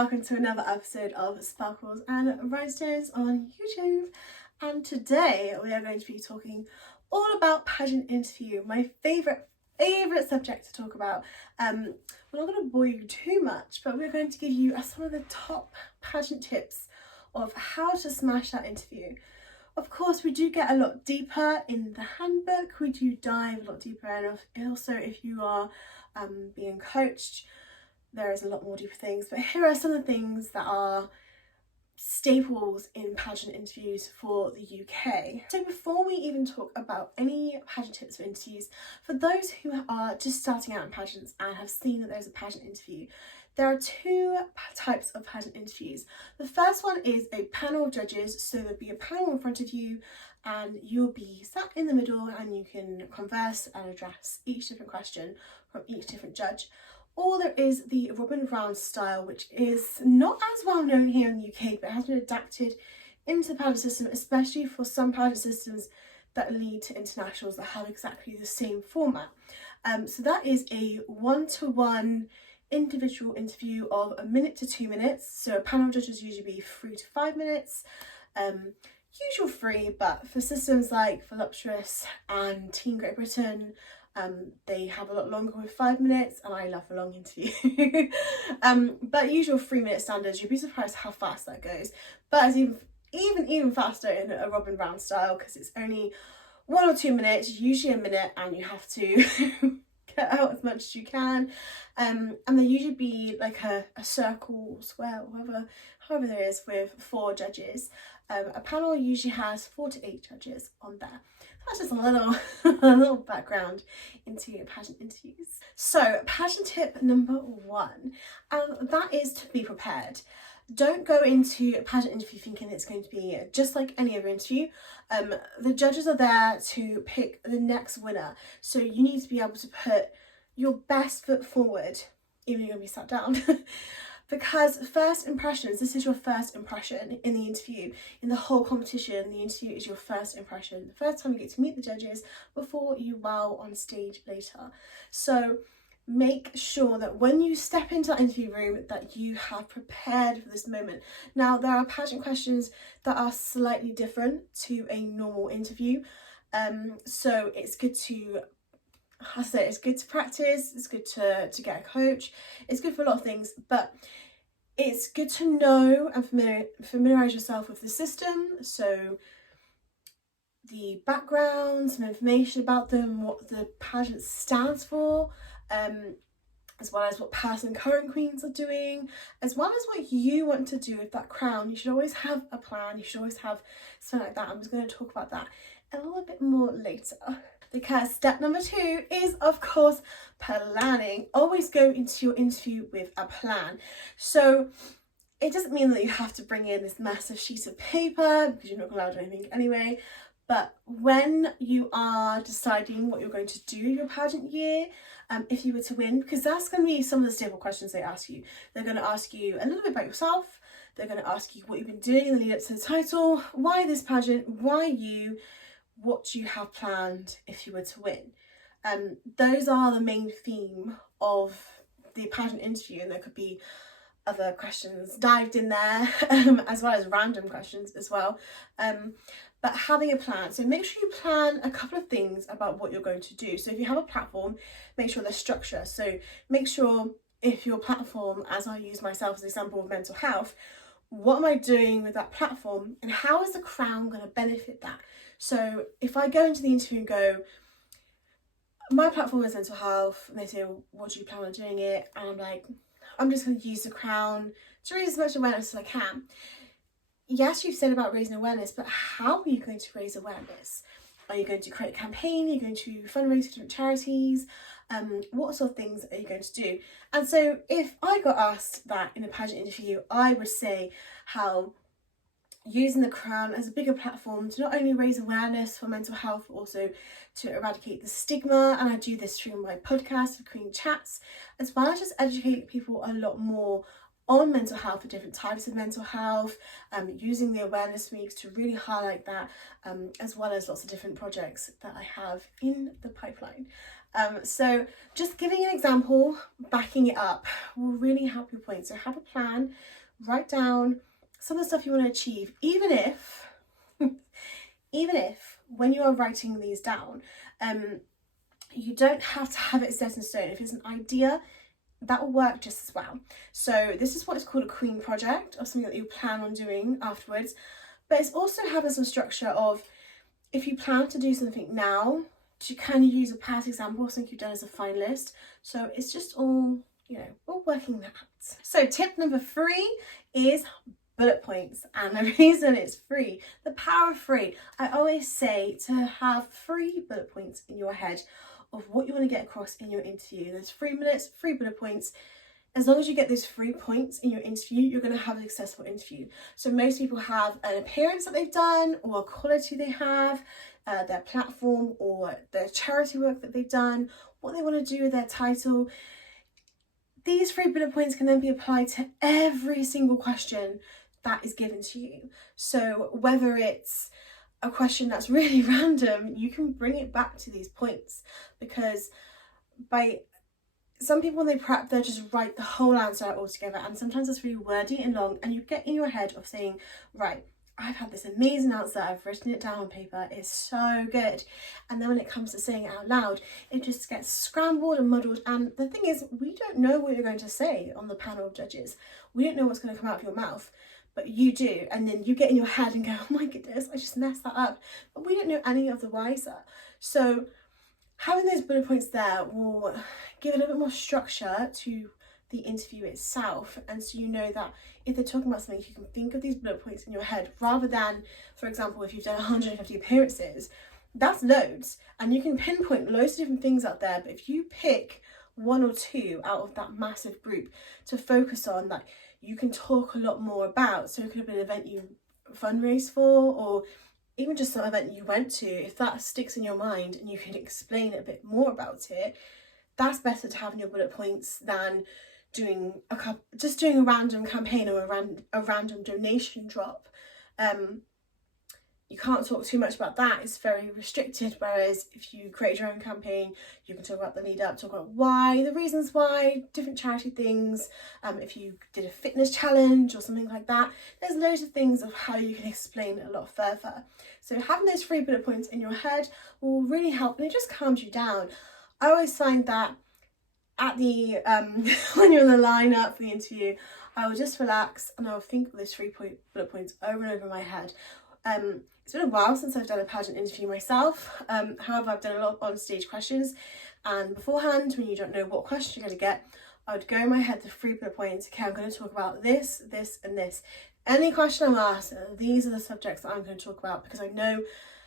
welcome to another episode of Sparkles and Rhinestones on YouTube. And today we are going to be talking all about pageant interview, my favourite subject to talk about. We're not going to bore you too much, but we're going to give you some of the top pageant tips of how to smash that interview. Of course, we do get a lot deeper in the handbook, we do dive a lot deeper, and also if you are being coached, there is a lot more deeper things, but here are some of the things that are staples in pageant interviews for the UK. So before we even talk about any pageant tips for interviews, for those who are just starting out in pageants and have seen that there's a pageant interview, there are two types of pageant interviews. The first one is a panel of judges, so there'll be a panel in front of you and you'll be sat in the middle and you can converse and address each different question from each different judge. Or there is the Robin Round style, which is not as well known here in the UK, but has been adapted into the pageant system, especially for some pageant systems that lead to internationals that have exactly the same format. So that is a one-to-one individual interview of 1 minute to 2 minutes. So a panel of judges usually be 3 to 5 minutes. Usual 3, but for systems like Voluptuous and Team Great Britain, they have a lot longer with 5 minutes, and I love a long interview. But usual 3-minute standards, you'd be surprised how fast that goes. But it's even faster in a Robin Round style, because it's only 1 or 2 minutes, usually 1 minute, and you have to get out as much as you can. And there usually be like a circle or square, however there is, with 4 judges. A panel usually has 4 to 8 judges on there. That's just a little background into pageant interviews. So pageant tip number 1, and that is to be prepared. Don't go into a pageant interview thinking it's going to be just like any other interview. The judges are there to pick the next winner, so you need to be able to put your best foot forward, even if you're going to be sat down. Because first impressions, this is your first impression in the interview. In the whole competition, the interview is your first impression. The first time you get to meet the judges before you wow on stage later. So make sure that when you step into that interview room that you have prepared for this moment. Now, there are pageant questions that are slightly different to a normal interview. So it's good to it's good to practice, it's good to get a coach, it's good for a lot of things, but it's good to know and familiarise yourself with the system, so the background, some information about them, what the pageant stands for, as well as what past and current queens are doing, as well as what you want to do with that crown. You should always have a plan, you should always have something like that. I'm just going to talk about that a little bit more later. Because step number 2 is, of course, planning. Always go into your interview with a plan. So it doesn't mean that you have to bring in this massive sheet of paper, because you're not allowed anything anyway. But when you are deciding what you're going to do your pageant year, if you were to win, because that's going to be some of the staple questions they ask you. They're going to ask you a little bit about yourself. They're going to ask you what you've been doing in the lead up to the title. Why this pageant? Why you? What do you have planned if you were to win? Those are the main theme of the pageant interview, and there could be other questions dived in there, as well as random questions as well. But having a plan, so make sure you plan a couple of things about what you're going to do. So if you have a platform, make sure there's structure. So make sure if your platform, as I use myself as an example of mental health, what am I doing with that platform, and how is the crown going to benefit that? So if I go into the interview and go, my platform is mental health, and they say, well, what do you plan on doing it? And I'm like, I'm just going to use the crown to raise as much awareness as I can. Yes, you've said about raising awareness, but how are you going to raise awareness? Are you going to create a campaign? Are you going to fundraise for different charities? What sort of things are you going to do? And so if I got asked that in a pageant interview, I would say how using the crown as a bigger platform to not only raise awareness for mental health, but also to eradicate the stigma. And I do this through my podcast, The Queen Chats, as well as just educate people a lot more on mental health, for different types of mental health, using the awareness weeks to really highlight that, as well as lots of different projects that I have in the pipeline. So just giving an example, backing it up will really help your point. So have a plan, write down some of the stuff you want to achieve, even if when you are writing these down, you don't have to have it set in stone. If it's an idea, that will work just as well. So this is what is called a queen project, or something that you plan on doing afterwards. But it's also having some structure of, if you plan to do something now, to kind of use a past example of something you've done as a finalist. So it's just all, all working that out. So tip number 3 is bullet points, and the reason it's free, the power of free. I always say to have 3 bullet points in your head of what you want to get across in your interview. There's 3 minutes, 3 bullet points. As long as you get those 3 points in your interview, you're going to have a successful interview. So most people have an appearance that they've done, or a quality they have, their platform, or their charity work that they've done, what they want to do with their title. These 3 bullet points can then be applied to every single question that is given to you. So whether it's a question that's really random, you can bring it back to these points, because some people, when they prep, they'll just write the whole answer out all together, and sometimes it's really wordy and long, and you get in your head of saying, right, I've had this amazing answer, I've written it down on paper, it's so good. And then when it comes to saying it out loud, it just gets scrambled and muddled. And the thing is, we don't know what you're going to say on the panel of judges. We don't know what's going to come out of your mouth, but you do. And then you get in your head and go, oh my goodness, I just messed that up. But we don't know any of the wiser. So having those bullet points there will give a little bit more structure to the interview itself, and so you know that if they're talking about something, you can think of these bullet points in your head, rather than, for example, if you've done 150 appearances, that's loads, and you can pinpoint loads of different things out there. But if you pick 1 or 2 out of that massive group to focus on, that you can talk a lot more about. So it could have been an event you fundraised for, or even just some event you went to. If that sticks in your mind and you can explain a bit more about it, that's better to have in your bullet points than doing a random campaign or a random donation drop. You can't talk too much about that, it's very restricted. Whereas if you create your own campaign, you can talk about the lead up, talk about why, the reasons why, different charity things. If you did a fitness challenge or something like that, there's loads of things of how you can explain it a lot further. So having those 3 bullet points in your head will really help, and it just calms you down. I always find that at the when you're in the lineup for the interview, I will just relax and I will think of those 3 bullet points over and over in my head. It's been a while since I've done a pageant interview myself. However, I've done a lot of on-stage questions, and beforehand, when you don't know what question you're going to get, I would go in my head the 3 bullet points. Okay, I'm going to talk about this, this, and this. Any question I'm asked, these are the subjects that I'm going to talk about, because I know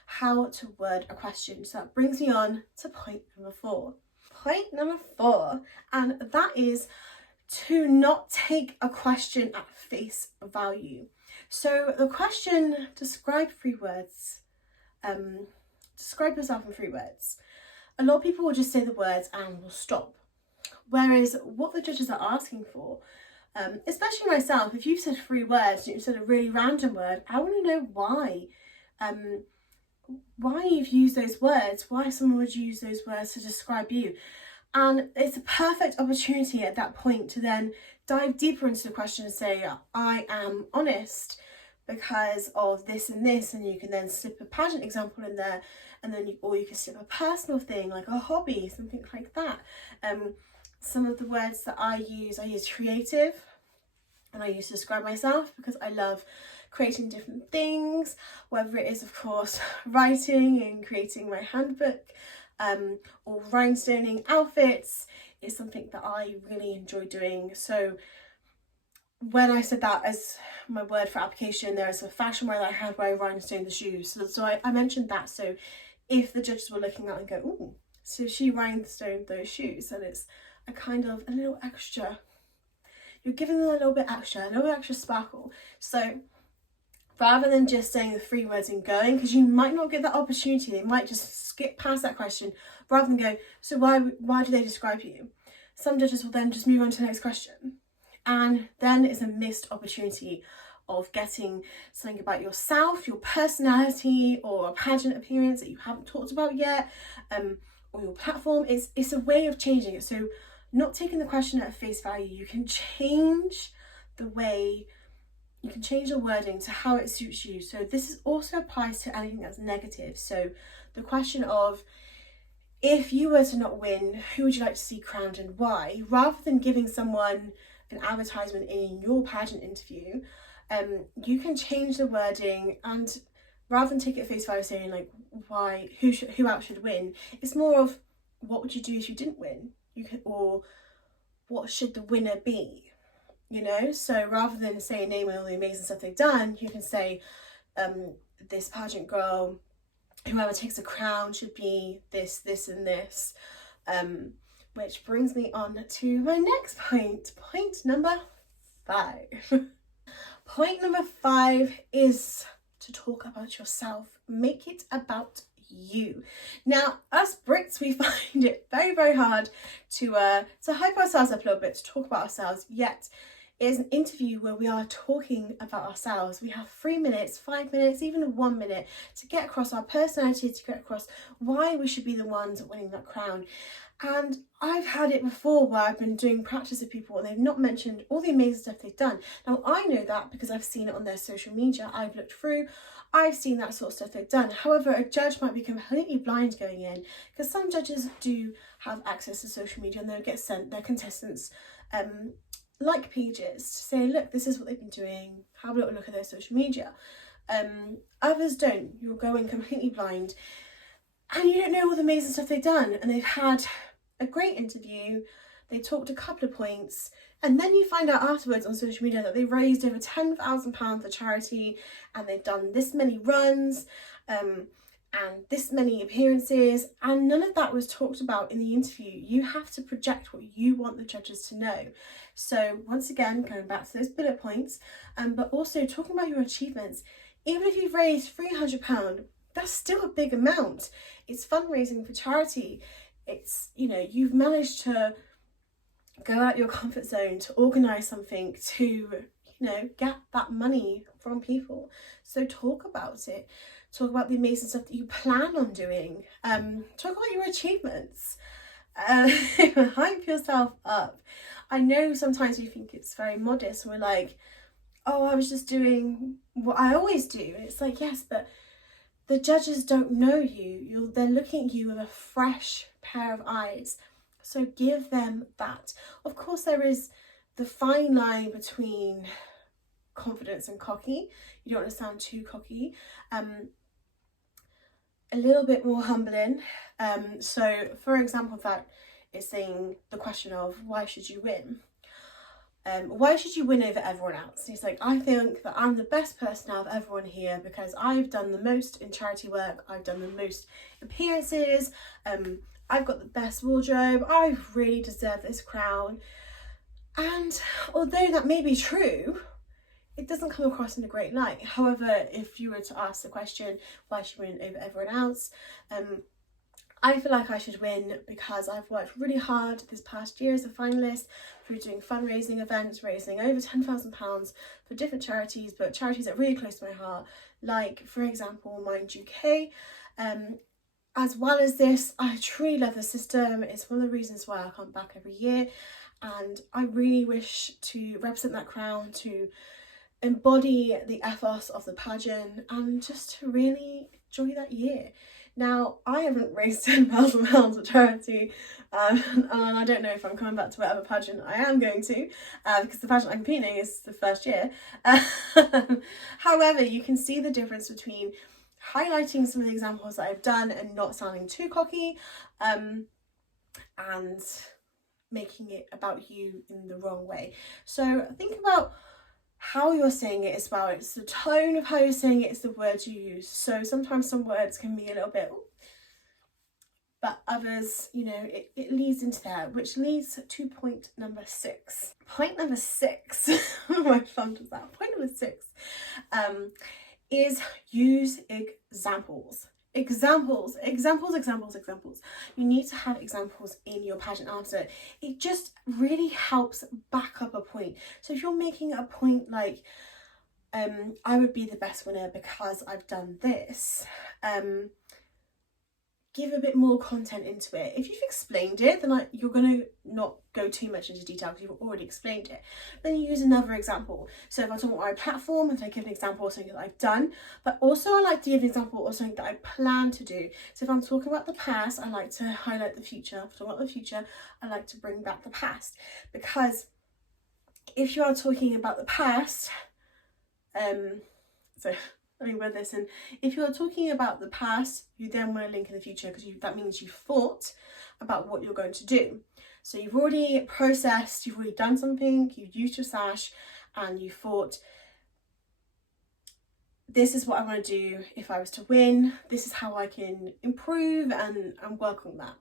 how to word a question. So that brings me on to point number 4. Point number 4, and that is to not take a question at face value. So the question, describe 3 words. Describe yourself in 3 words. A lot of people will just say the words and will stop. Whereas what the judges are asking for, especially myself, if you've said 3 words and you've said a really random word, I want to know why. Why you've used those words, why someone would use those words to describe you. And it's a perfect opportunity at that point to then dive deeper into the question and say, I am honest because of this and this, and you can then slip a pageant example in there, and then you can slip a personal thing like a hobby, something like that. Some of the words that I use creative, and I use to describe myself because I love creating different things, whether it is of course writing and creating my handbook, or rhinestoning outfits is something that I really enjoy doing. So when I said that as my word for application, there is a fashion wear that I had where I rhinestoned the shoes. So I mentioned that, so if the judges were looking at it and go, ooh, so she rhinestoned those shoes, and it's a little extra. You're giving them a little bit extra sparkle. So rather than just saying the 3 words and going, because you might not get that opportunity, they might just skip past that question, rather than go, so why do they describe you? Some judges will then just move on to the next question, and then it's a missed opportunity of getting something about yourself, your personality, or a pageant appearance that you haven't talked about yet, or your platform. It's a way of changing it. So not taking the question at face value, you can change the way, you can change the wording to how it suits you. So this also applies to anything that's negative. So the question of, if you were to not win, who would you like to see crowned and why? Rather than giving someone an advertisement in your pageant interview, you can change the wording, and rather than take it at face value saying like why, who else should win, it's more of what would you do if you didn't win? You could, or what should the winner be? You know, so rather than say a name and all the amazing stuff they've done, you can say this pageant girl, whoever takes the crown should be this, this and this. Which brings me on to my next point. Point number 5. Point number 5 is to talk about yourself. Make it about you. Now, us Brits, we find it very, very hard to hype ourselves up a little bit, to talk about ourselves, yet it is an interview where we are talking about ourselves. We have 3 minutes, 5 minutes, even 1 minute to get across our personality, to get across why we should be the ones winning that crown. And I've had it before where I've been doing practice with people and they've not mentioned all the amazing stuff they've done. Now, I know that because I've seen it on their social media. I've looked through, I've seen that sort of stuff they've done. However, a judge might be completely blind going in, because some judges do have access to social media and they'll get sent their contestants like pages to say, look, this is what they've been doing, have a little look at their social media. Others don't. You'll go in completely blind and you don't know all the amazing stuff they've done, and they've had a great interview, they talked a couple of points, and then you find out afterwards on social media that they raised over £10,000 for charity, and they've done this many runs and this many appearances, and none of that was talked about in the interview. You have to project what you want the judges to know. So once again, going back to those bullet points, but also talking about your achievements. Even if you've raised £300, that's still a big amount. It's fundraising for charity. It's, you know, you've managed to go out your comfort zone to organise something to, you know, get that money from people. So talk about it. Talk about the amazing stuff that you plan on doing. Talk about your achievements. Hype yourself up. I know sometimes we think it's very modest and we're like, oh, I was just doing what I always do. And it's like, yes, but the judges don't know you. They're looking at you with a fresh pair of eyes. So give them that. Of course, there is the fine line between confidence and cocky. You don't want to sound too cocky. A little bit more humbling. So, for example, that is saying the question of why should you win? Why should you win over everyone else? And he's like, I think that I'm the best person out of everyone here because I've done the most in charity work, I've done the most appearances, I've got the best wardrobe, I really deserve this crown. And although that may be true, it doesn't come across in a great light. However, if you were to ask the question, why should you win over everyone else? I feel like I should win because I've worked really hard this past year as a finalist through doing fundraising events, raising over £10,000 for different charities, but charities that are really close to my heart, like, for example, Mind UK. As well as this, I truly love the system. It's one of the reasons why I come back every year, and I really wish to represent that crown, to embody the ethos of the pageant, and just to really enjoy that year. Now, I haven't raised £10,000 for charity, and I don't know if I'm coming back to whatever pageant I am going to, because the pageant I'm competing is the first year. However, you can see the difference between highlighting some of the examples that I've done and not sounding too cocky, and making it about you in the wrong way. So think about how you're saying it as well. It's the tone of how you're saying it, it's the words you use. So sometimes some words can be a little bit, but others, you know, it leads into there, which leads to point number 6. Point number 6, my fun does that. Point number 6 is use examples. Examples. You need to have examples in your pageant answer. It just really helps back up a point. So if you're making a point like, I would be the best winner because I've done this, give a bit more content into it. If you've explained it, then you're going to not go too much into detail because you've already explained it. Then you use another example. So if I'm talking about my platform, and I give an example of something that I've done, but also I like to give an example of something that I plan to do. So if I'm talking about the past, I like to highlight the future. If I'm talking about the future, I like to bring back the past. Because if you are talking about the past, let me word this in. If you're talking about the past, you then want to link in the future because that means you've thought about what you're going to do. So you've already processed, you've already done something, you've used your sash, and you thought, this is what I want to do if I was to win. This is how I can improve and work on that.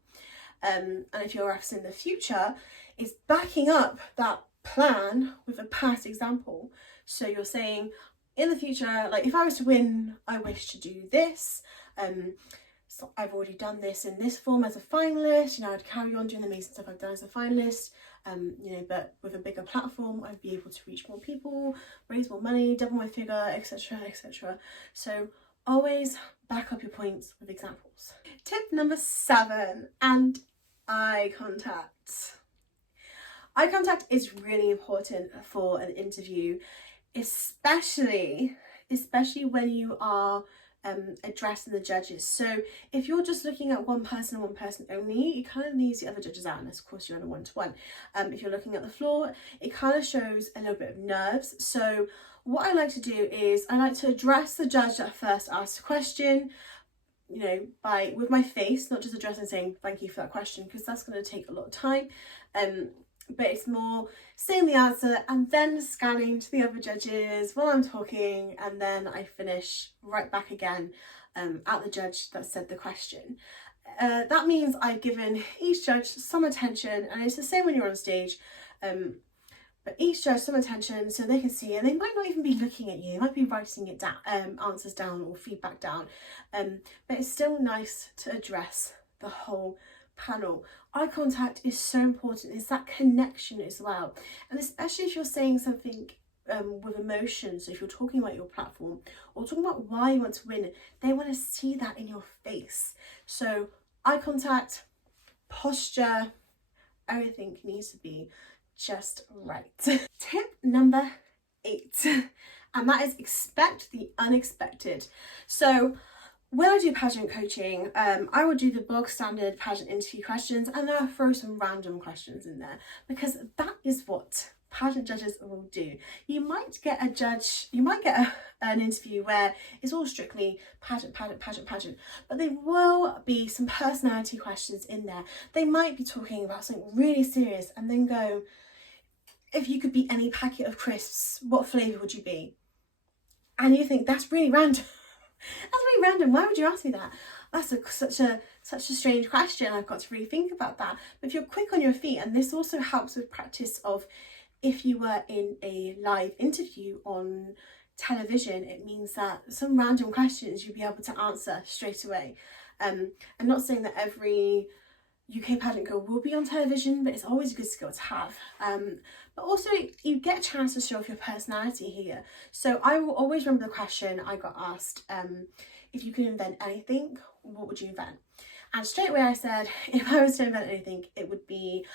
And if you're referencing the future, it's backing up that plan with a past example. So you're saying, in the future, like if I was to win, I wish to do this. So I've already done this in this form as a finalist. I'd carry on doing the amazing stuff I've done as a finalist. But with a bigger platform, I'd be able to reach more people, raise more money, double my figure, etc., etc. So always back up your points with examples. Tip number 7, and eye contact. Eye contact is really important for an interview. Especially when you are addressing the judges. So if you're just looking at one person only, it kind of leaves the other judges out, unless of course you're on a one-to-one. If you're looking at the floor, it kind of shows a little bit of nerves. So what I like to do is I like to address the judge that first asked the question, with my face, not just addressing saying thank you for that question, because that's going to take a lot of time. But it's more saying the answer and then scanning to the other judges while I'm talking, and then I finish right back again at the judge that said the question. That means I've given each judge some attention, and it's the same when you're on stage, but each judge some attention so they can see, and they might not even be looking at you, they might be writing it down, answers down or feedback down, but it's still nice to address the whole panel. Eye contact is so important. It's that connection as well, and especially if you're saying something with emotion. So if you're talking about your platform or talking about why you want to win, they want to see that in your face. So eye contact, posture, everything needs to be just right. Tip number 8, and that is expect the unexpected. So when I do pageant coaching, I will do the bog standard pageant interview questions, and then I'll throw some random questions in there, because that is what pageant judges will do. You might get an interview where it's all strictly pageant, but there will be some personality questions in there. They might be talking about something really serious and then go, if you could be any packet of crisps, what flavour would you be? And you think, that's really random. That's really random. Why would you ask me that? That's such a strange question. I've got to really think about that. But if you're quick on your feet, and this also helps with practice of if you were in a live interview on television, it means that some random questions you'll be able to answer straight away. I'm not saying that every UK pageant girl will be on television, but it's always a good skill to have. But also you get a chance to show off your personality here. So I will always remember the question I got asked, if you could invent anything, what would you invent? And straight away I said, if I was to invent anything, it would be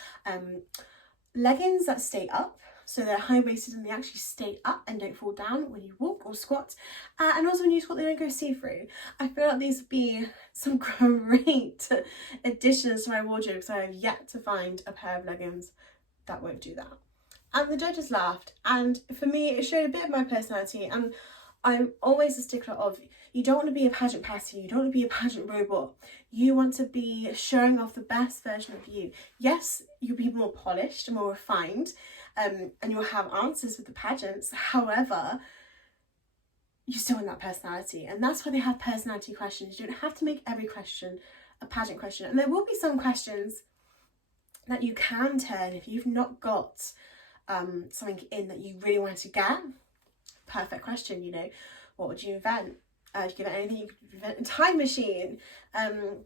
leggings that stay up. So they're high-waisted and they actually stay up and don't fall down when you walk or squat. And also when you squat, they don't go see-through. I feel like these would be some great additions to my wardrobe, because I have yet to find a pair of leggings that won't do that. And the judges laughed, and for me it showed a bit of my personality. And I'm always a stickler of, you don't want to be a pageant patty, you don't want to be a pageant robot. You want to be showing off the best version of you. Yes, you'll be more polished and more refined, and you'll have answers with the pageants. However, you still want that personality, and that's why they have personality questions. You don't have to make every question a pageant question, and there will be some questions that you can turn if you've not got something in that you really wanted to get. Perfect question, what would you invent? If you give it anything, you could invent a time machine, and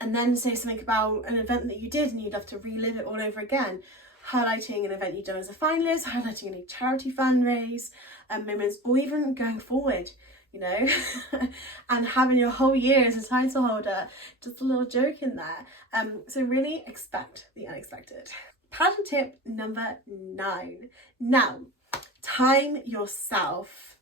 then say something about an event that you did and you'd love to relive it all over again, highlighting an event you've done as a finalist, highlighting a charity fundraise, moments, or even going forward. you know, and having your whole year as a title holder, just a little joke in there. So really expect the unexpected. Pageant tip number 9. Now, time yourself.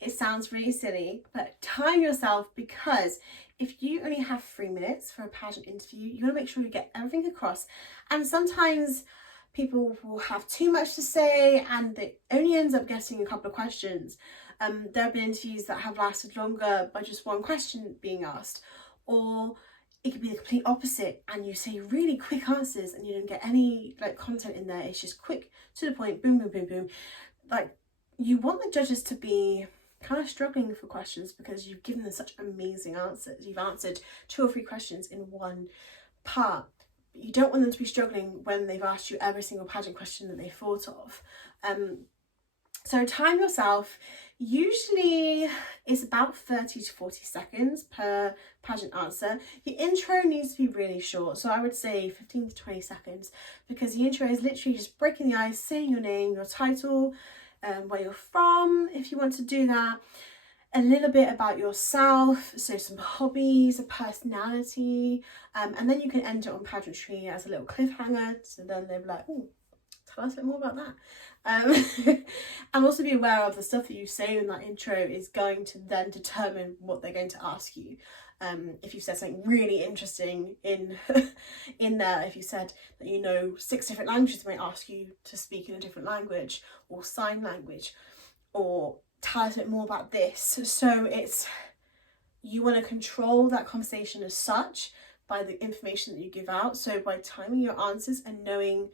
It sounds really silly, but time yourself, because if you only have 3 minutes for a pageant interview, you want to make sure you get everything across. And sometimes people will have too much to say and it only ends up getting a couple of questions. There have been interviews that have lasted longer by just one question being asked, or it could be the complete opposite and you say really quick answers and you don't get any like content in there. It's just quick, to the point, boom, boom, boom, boom. Like, you want the judges to be kind of struggling for questions because you've given them such amazing answers. You've answered 2 or 3 questions in one part. You don't want them to be struggling when they've asked you every single pageant question that they thought of. So time yourself. Usually it's about 30 to 40 seconds per pageant answer. Your intro needs to be really short, so I would say 15 to 20 seconds, because the intro is literally just breaking the ice, saying your name, your title, where you're from, if you want to do that, a little bit about yourself, so some hobbies, a personality, and then you can end it on pageantry as a little cliffhanger, so then they're like, oh, tell us a bit more about that. And also be aware of the stuff that you say in that intro is going to then determine what they're going to ask you. If you said something really interesting in there, if you said that you know 6 different languages, they might ask you to speak in a different language or sign language, or tell us a bit more about this. So you want to control that conversation as such by the information that you give out. So by timing your answers and knowing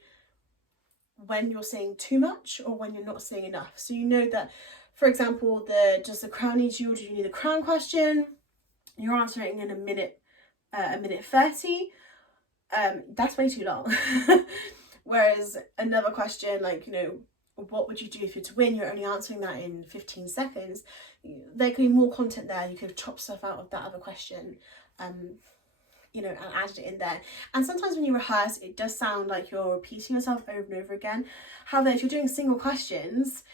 when you're saying too much or when you're not saying enough. So you know that, for example, does the crown need you, or do you need a crown question? You're answering in a minute 30. That's way too long. Whereas another question, like, you know, what would you do if you're to win? You're only answering that in 15 seconds. There could be more content there. You could chop stuff out of that other question, you know, and added it in there. And sometimes when you rehearse, it does sound like you're repeating yourself over and over again. However, if you're doing single questions,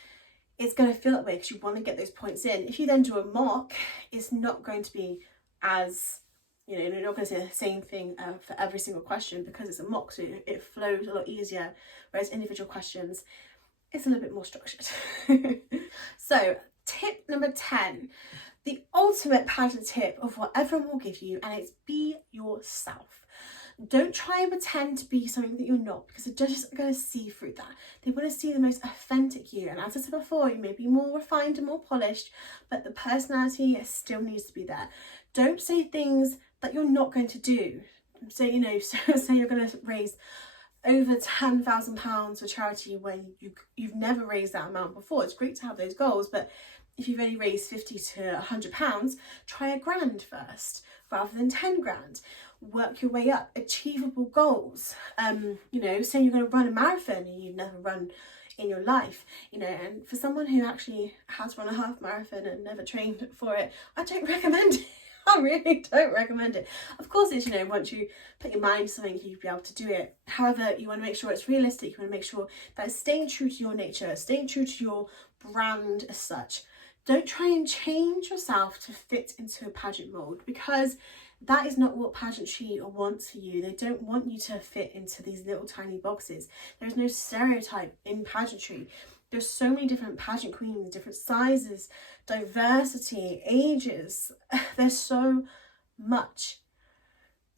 it's going to feel that way because you want to get those points in. If you then do a mock, it's not going to be as, you know, you're not going to say the same thing for every single question, because it's a mock, so it flows a lot easier. Whereas individual questions, it's a little bit more structured. So tip number 10, the ultimate pageant tip of what everyone will give you, and it's be yourself. Don't try and pretend to be something that you're not, because the judges are going to see through that. They want to see the most authentic you. And as I said before, you may be more refined and more polished, but the personality still needs to be there. Don't say things that you're not going to do. So, you know, say you're going to raise over £10,000 for charity when you've never raised that amount before. It's great to have those goals, but if you've only raised £50 to £100, try £1,000 first rather than 10 grand. Work your way up. Achievable goals. You know, saying you're going to run a marathon and you've never run in your life, you know, and for someone who actually has run a half marathon and never trained for it, I don't recommend it. I really don't recommend it. Of course, it's, you know, once you put your mind to something, you'll be able to do it. However, you want to make sure it's realistic. You want to make sure that it's staying true to your nature, staying true to your brand as such. Don't try and change yourself to fit into a pageant mold, because that is not what pageantry wants for you. They don't want you to fit into these little tiny boxes. There's no stereotype in pageantry. There's so many different pageant queens, different sizes, diversity, ages. There's so much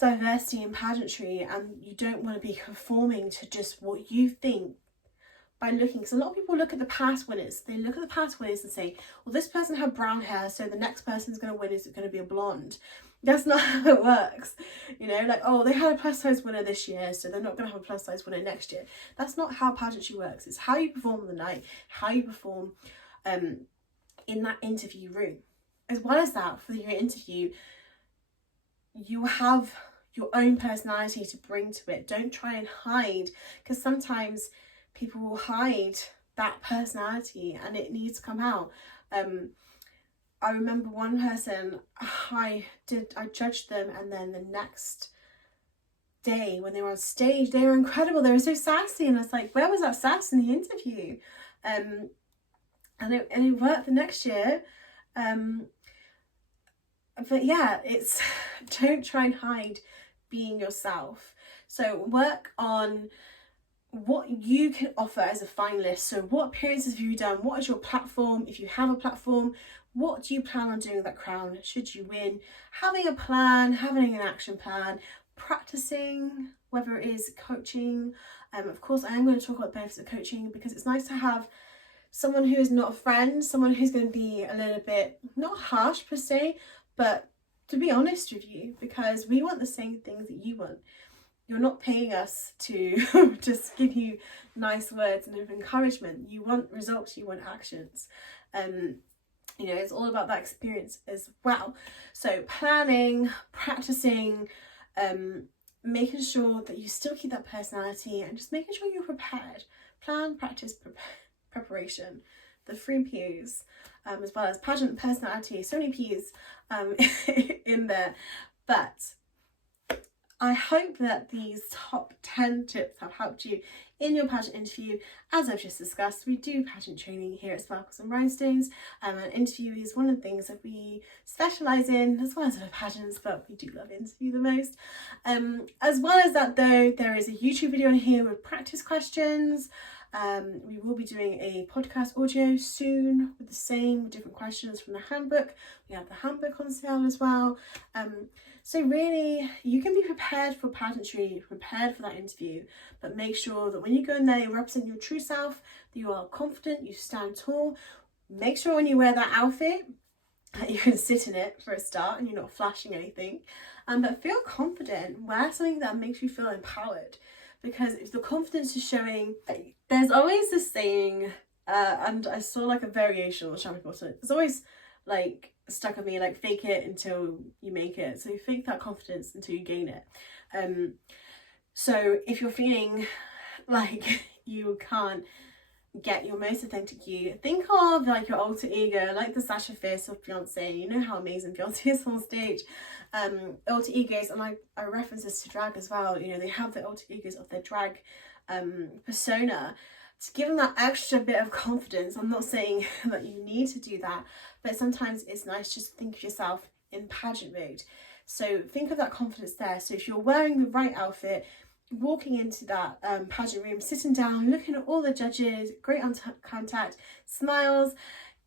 diversity in pageantry, and you don't want to be conforming to just what you think by looking. Because a lot of people look at the past winners. They look at the past winners and say, well, this person had brown hair, so the next person's going to win is going to be a blonde. That's not how it works. You know, like, oh, they had a plus size winner this year, so they're not going to have a plus size winner next year. That's not how pageantry works. It's how you perform on the night, how you perform in that interview room. As well as that, for your interview, you have your own personality to bring to it. Don't try and hide, because sometimes people will hide that personality and it needs to come out. I remember one person, I judged them, and then the next day when they were on stage, they were incredible. They were so sassy, and I was like, where was that sass in the interview? And it worked the next year. But yeah, it's don't try and hide being yourself. So work on what you can offer as a finalist. So what appearances have you done? What is your platform? If you have a platform, what do you plan on doing with that crown should you win? Having a plan, having an action plan, practicing, whether it is coaching. Of course, I am going to talk about benefits of coaching, because it's nice to have someone who is not a friend, someone who's going to be a little bit, not harsh per se, but to be honest with you, because we want the same things that you want. You're not paying us to just give you nice words and encouragement. You want results, you want actions. You know, it's all about that experience as well. So planning, practicing, making sure that you still keep that personality, and just making sure you're prepared. Plan, practice, preparation. The 3 P's, as well as pageant personality. So many P's in there. But I hope that these top 10 tips have helped you in your pageant interview. As I've just discussed, we do pageant training here at Sparkles and Rhinestones, and interview is one of the things that we specialise in, as well as other pageants, but we do love interview the most. As well as that though, there is a YouTube video on here with practice questions. We will be doing a podcast audio soon with the same different questions from the handbook. We have the handbook on sale as well. So really, you can be prepared for pageantry, prepared for that interview, but make sure that when you go in there, you represent your true self, that you are confident, you stand tall. Make sure when you wear that outfit, that you can sit in it for a start and you're not flashing anything. But feel confident, wear something that makes you feel empowered. Because if the confidence is showing, there's always this saying, and I saw like a variation on the Champagne Bottle. It's always like stuck with me, like fake it until you make it. So fake that confidence until you gain it. So if you're feeling like you can't get your most authentic you, think of like your alter ego, like the Sasha Fierce of Beyonce. You know how amazing Beyonce is on stage. Alter egos, and I reference this to drag as well. You know, they have the alter egos of their drag persona to give them that extra bit of confidence. I'm not saying that you need to do that, but sometimes it's nice just to think of yourself in pageant mode. So think of that confidence there. So if you're wearing the right outfit, walking into that pageant room, sitting down, looking at all the judges, great contact, smiles,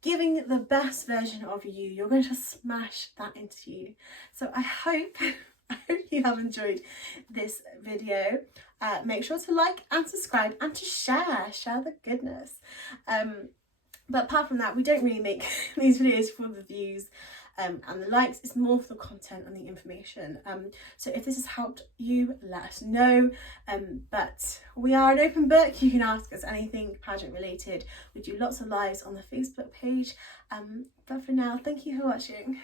giving the best version of you, you're going to smash that interview. So I hope you have enjoyed this video. Make sure to like and subscribe and to share the goodness. But apart from that, we don't really make these videos for the views and the likes. It's more for the content and the information. So if this has helped you, let us know. But we are an open book. You can ask us anything pageant related. We do lots of lives on the Facebook page. But for now, thank you for watching.